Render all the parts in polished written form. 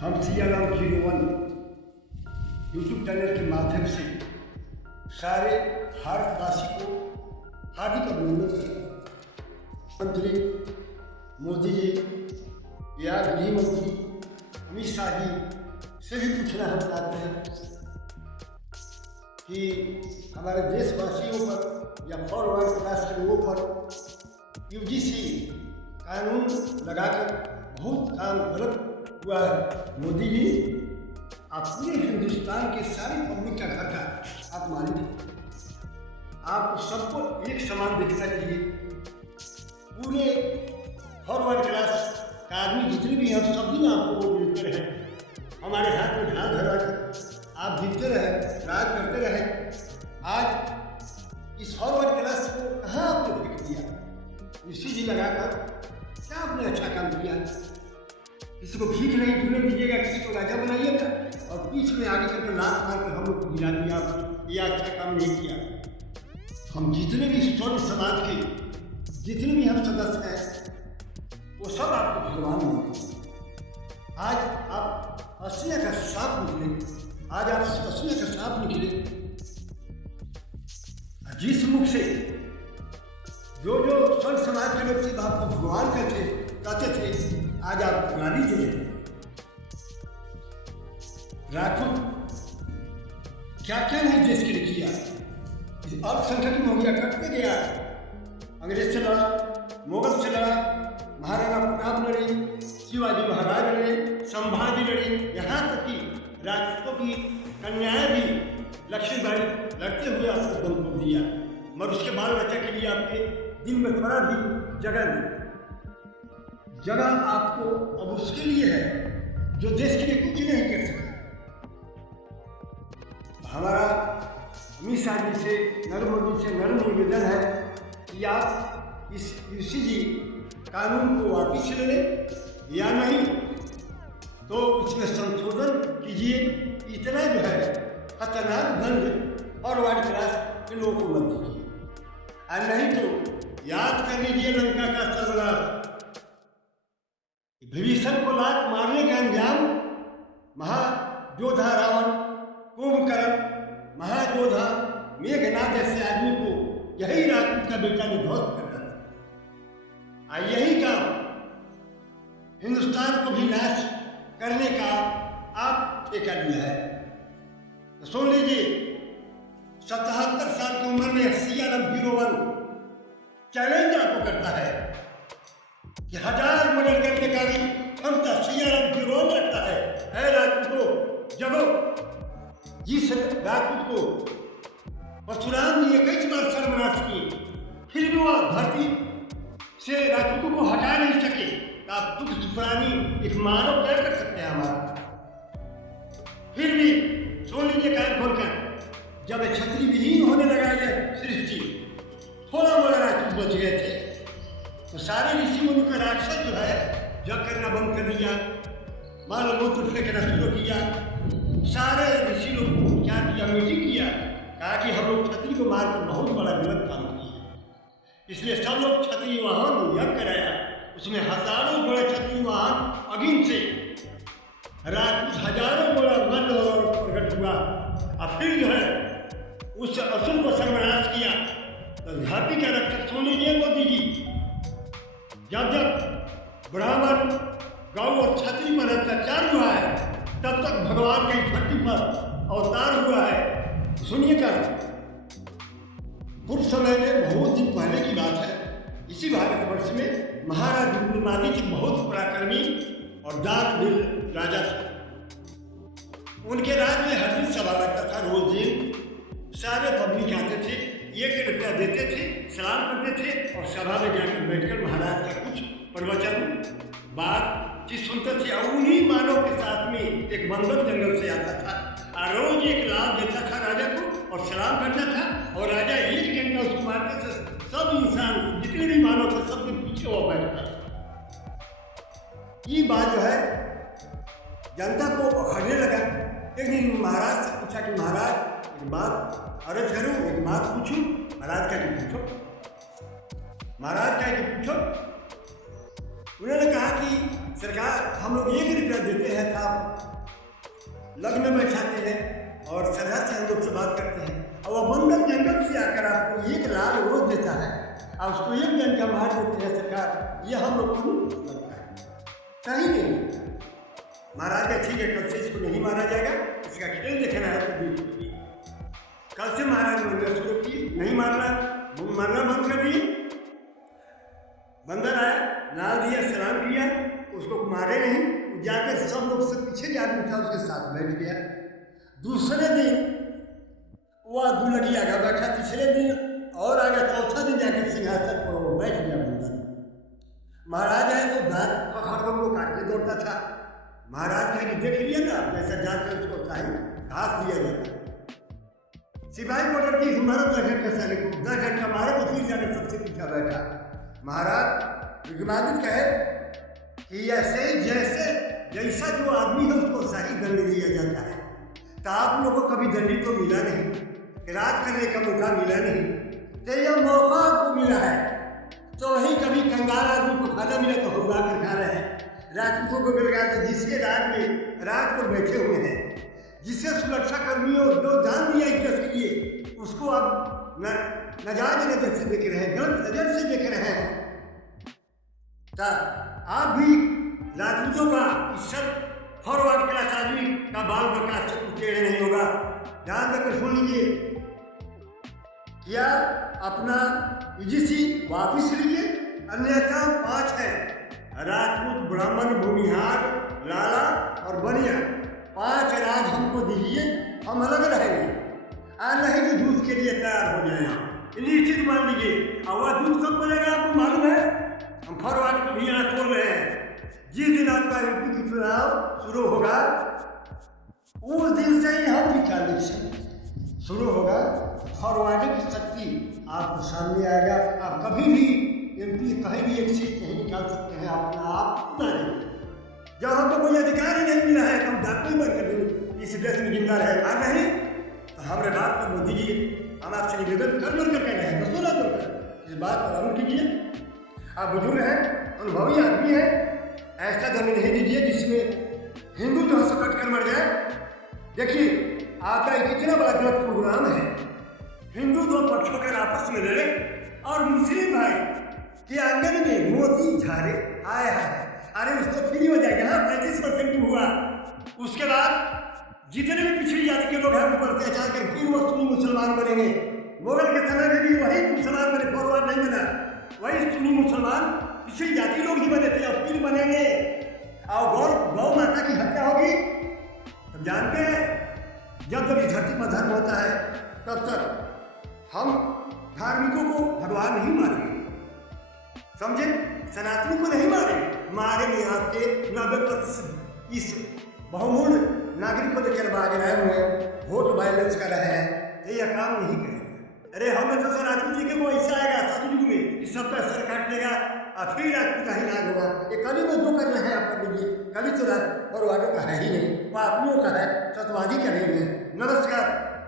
हम Siyaram 01 YouTube channel के माध्यम से सारे भारतवासी को हार्दिक अभिनंदन करते हैं। मंत्री मोदी जी या गृह मंत्री अमित शाह जी से भी पूछना हम चाहते हैं कि हमारे देशवासियों पर या फॉरवर्ड क्लास के लोगों पर यूजीसी कानून लगाकर बहुत काम गलत हुआ है। मोदी जी, आप पूरे हिंदुस्तान के सारी पब्लिक का घर का आप मालिक हैं। आप सबको एक समान देखना चाहिए। पूरे फॉरवर्ड क्लास का आदमी जितने भी हैं सभी ना आपको वो मिलते रहे, हमारे हाथ में ढाल धरा कर आप जीतते रहे, राज करते रहे। आज इस फॉरवर्ड क्लास को कहाँ आपने फेंक दिया? इसी जी लगाकर क्या आपने अच्छा काम किया? किसी को भीख नहीं ढूंढने दीजिएगा, किसी को राजा बनाइएगा और बीच में आगे करके लात मार कर हम लोग को गिरा दिया आपने, ये अच्छा काम नहीं किया। हम जितने भी सौर समाज के जितने भी हम सदस्य हैं वो सब आपको भगवान मानते हैं। आज आप असलियत का साफ निकले, आज आप असलियत का साफ निकले। जिस मुख से जो सौर समाज के लोग सिर्फ आपको भगवान कहते थे, आज आप गाली दे रहे हैं। राजपूत क्या क्या नहीं देश के लिए किया, अल्पसंख्यक हो गया, कटते गया। अंग्रेज से लड़ा, मुगल से लड़ा, महाराणा प्रताप लड़े, शिवाजी महाराज लड़े, संभाजी लड़े, यहाँ तक कि राजपूतों की कन्याएं भी लक्ष्मीबाई लड़ते हुए आपको दम को दिया, मगर उसके बाल बच्चे के लिए आपके दिल में थोड़ा भी जगह नहीं। जगह आपको अब उसके लिए है जो देश के लिए कुछ नहीं कर सका। हमारा अमित शाह जी से, नरेंद्र मोदी से नर्म निवेदन है कि आप इस यूसीजी कानून को वापिस ले लें या नहीं तो उसमें संशोधन कीजिए। इतना जो है खतरनाक दंड और वार्ड क्लास के लोगों को मत दीजिए, और नहीं तो याद कर लीजिए लंका का सर्वनाश। विभीषण को लात मारने का अंजाम महायोद्धा रावण, कुंभकर्ण, महायोद्धा मेघनाद जैसे आदमी को यही राजपूत का बेटा ने ध्वस्त करना था। और यही काम हिंदुस्तान को भी नाश करने का आप ठेका लिया है। तो सुन लीजिए, 77 साल की उम्र में सियाराम 01 चैलेंज आपको करता है कि 1000 मर्डर करने का भी क्षमता सियाराम 01 रखता है राजपूत को जगो। जिस राजपूत को परशुराम जी 21 बार सर्वनाश किए, फिर भी वह धरती से राजपूतों को हटा नहीं सके, तो आप दुख दुखरानी एक मानव क्या कर सकते हैं हमारा? फिर भी सुन लीजिए कान खोलकर, जब छतरी विहीन होने लगा यह सृष्टि, थोड़ा मोड़ा राजपूत बच गए थे, तो सारे ऋषि मुनि का राक्षस जो है जग करना बंद कर दिया, मानव मूत्र फेंकना शुरू किया। सारे ऋषि लोग क्या किया? मीटिंग किया, कहा कि हम लोग छतरी को मारकर बहुत बड़ा गलत काम किया। इसलिए सब लोग छतरी वाहन यज्ञ कराया, उसमें हजारों बड़े छतरी वाहन अगिन से राजपूत हजारों बड़ा मर्द और प्रकट हुआ, और फिर जो है उस असुर को सर्वनाश किया। तो धरती का रक्षक सुन लीजिए मोदी जी, जब जब ब्राह्मण, गौ और छतरी पर अत्याचार हुआ है, तब तक भगवान की धरती पर अवतार हुआ है। सुनिएगा, कुछ समय में बहुत दिन पहले की बात है, इसी भारतवर्ष में महाराज विक्रमादित्य बहुत पराक्रमी और दानवीर राजा थे। उनके राज में हर दिन सभा लगता था, रोज दिन सारे पब्लिक आते थे, 1 रुपया देते थे, सलाम करते थे और सभा में जाकर बैठकर महाराज का कुछ प्रवचन बातचीत सुनते थे। और उन्हीं मानव के साथ में एक बंदर जंगल से आता था और रोज एक लाभ देता था राजा को और सलाम करता था, और राजा 1 घंटा उसको मारने से सब इंसान जितने भी मानव थे सबके पीछे वो बैठता था। ये बात जो है जनता को अखड़ने लगा। एक दिन महाराज से पूछा कि महाराज एक बात अर्ज करूं, एक बात पूछूं? महाराज क्या कि पूछो। महाराज क्या कि पूछो? उन्होंने कहा कि सरकार हम लोग 1 रुपया देते हैं तब लग्न में बैठाते हैं और सरहद से हम लोग से बात करते हैं और वह बंदर जंगल से आकर आपको 1 लाल रोज देता है और उसको 1 डंडा मार देते हैं सरकार। ये हम लोग को लगता है सही नहीं। महाराज का ठीक है, कल से इसको नहीं मारा जाएगा, इसका खेल देखना है तो कल से महाराज बंदर शुरू की नहीं मारना बंद कर दिए। बंदर आया, लाल दिया, सलाम किया, उसको मारे नहीं, जाकर सब लोग से पीछे जो आदमी था उसके साथ बैठ गया। दूसरे दिन वह दुलगी आगे बैठा, तीसरे दिन और आगे, चौथा दिन जाकर सिंहासन पर वो बैठ गया बंदर। महाराज आए तो दांत पकड़ को काटने दौड़ता था। महाराज कहे कि देख लिया ना, जैसा जाकर उसको शाही घास दिया जाता। सिपाही को डर की हमारा 10 घंटा सैनिक को 10 घंटा मारे तो फिर जाकर सबसे पीछा बैठा। महाराज विक्रमादित्य कहे कि ऐसे जैसे जैसा जो आदमी है उसको सही दंड दिया जाता है, तो आप लोगों को कभी दंडित तो मिला नहीं, राज करने का मौका मिला नहीं, तो यह मौका आपको मिला है। तो वही कभी कंगाल आदमी को खाना मिला तो होगा कर खा रहे हैं, राजपूतों को मिल गया तो जिसके राज में राज पर बैठे हुए हैं, जिसे सुरक्षा कर्मियों जो दान दिया इज्जत के लिए, उसको आप नाजायज नजर से देख रहे हैं, गलत नजर से देख रहे हैं। तो आप भी राजपूतों का इज्जत फॉरवर्ड क्लास आदमी का बाल बका से कुछ टेढ़े नहीं होगा। ध्यान देकर सुन लीजिए, क्या अपना ईजीसी वापिस लीजिए, अन्यथा 5 है, राजपूत, ब्राह्मण, भूमिहार, लाला और बनिया, 5 राज हमको दीजिए, हम अलग रहेंगे, और नहीं तो दूध के लिए तैयार हो जाए। निश्चित मान लीजिए, और वह दूध कब बनेगा आपको मालूम है? हम फॉरवर्ड को भी यहाँ खोल रहे हैं। जिस दिन आपका एमपी की चुनाव शुरू होगा उस दिन से ही हम ट्रांजेक्शन शुरू होगा। फॉरवर्डिंग की शक्ति आपको सामने आएगा। आप कभी भी एमपी कहीं भी एक सीट नहीं निकाल सकते हैं अपना आप उतारेंगे। जब हमको कोई अधिकार ही नहीं मिला है तो हम डाकू बन कर इस देश में जिम्मेदार है, आ नहीं तो हमारे बात पर मोदी जी हम आपसे निवेदन कर जोर कर कह रहे हैं, बस बोला जोर इस बात पर अमल कीजिए। आप बुजुर्ग हैं, अनुभवी आदमी है, ऐसा जमीन नहीं दीजिए जिसमें हिंदू तो हंस कट कर मर जाए। देखिए आपका एक इतना बड़ा गलत प्रोग्राम है, हिंदू 2 पक्षों के आपस में लड़े और मुस्लिम भाई के आंगन में मोदी झाड़े आया है। अरे उसको फ्री हो जाएगा, हाँ 35% हुआ। उसके बाद जितने भी पिछड़ी जाति के लोग हैं ऊपर अत्याचार कर फिर वो सुन्नी मुसलमान बनेंगे। मुगल के समय में भी वही मुसलमान बने, फॉरवर्ड नहीं बना, वही सुन्नी मुसलमान पिछड़ी जाति लोग ही बने थे और फिर बनेंगे। और गौ माता की हत्या होगी, हम जानते हैं जब जब इस धरती पर धर्म होता है तब तक हम धार्मिकों को भगवान नहीं मारेंगे, समझे, सनातनी को नहीं मारेंगे आपके 90% इस बहुमूल्य नागरिक को लेकर भाग रहे हुए वोट वायलेंस कर रहे हैं, तो यह काम नहीं करेंगे। अरे हमें तो राजपूत जी के वो ऐसा आएगा सतयुग में इस सब का सर काट लेगा और फिर राजपूत का ही राज होगा। ये कली में जो करना है आप कर लीजिए, कली तो फॉरवर्डों का है ही नहीं, पापियों का है, सतवादी का नहीं है। नमस्कार,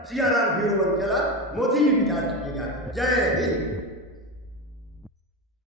सियाराम ब्यूरो मोदी जी विचार कीजिएगा। जय हिंद।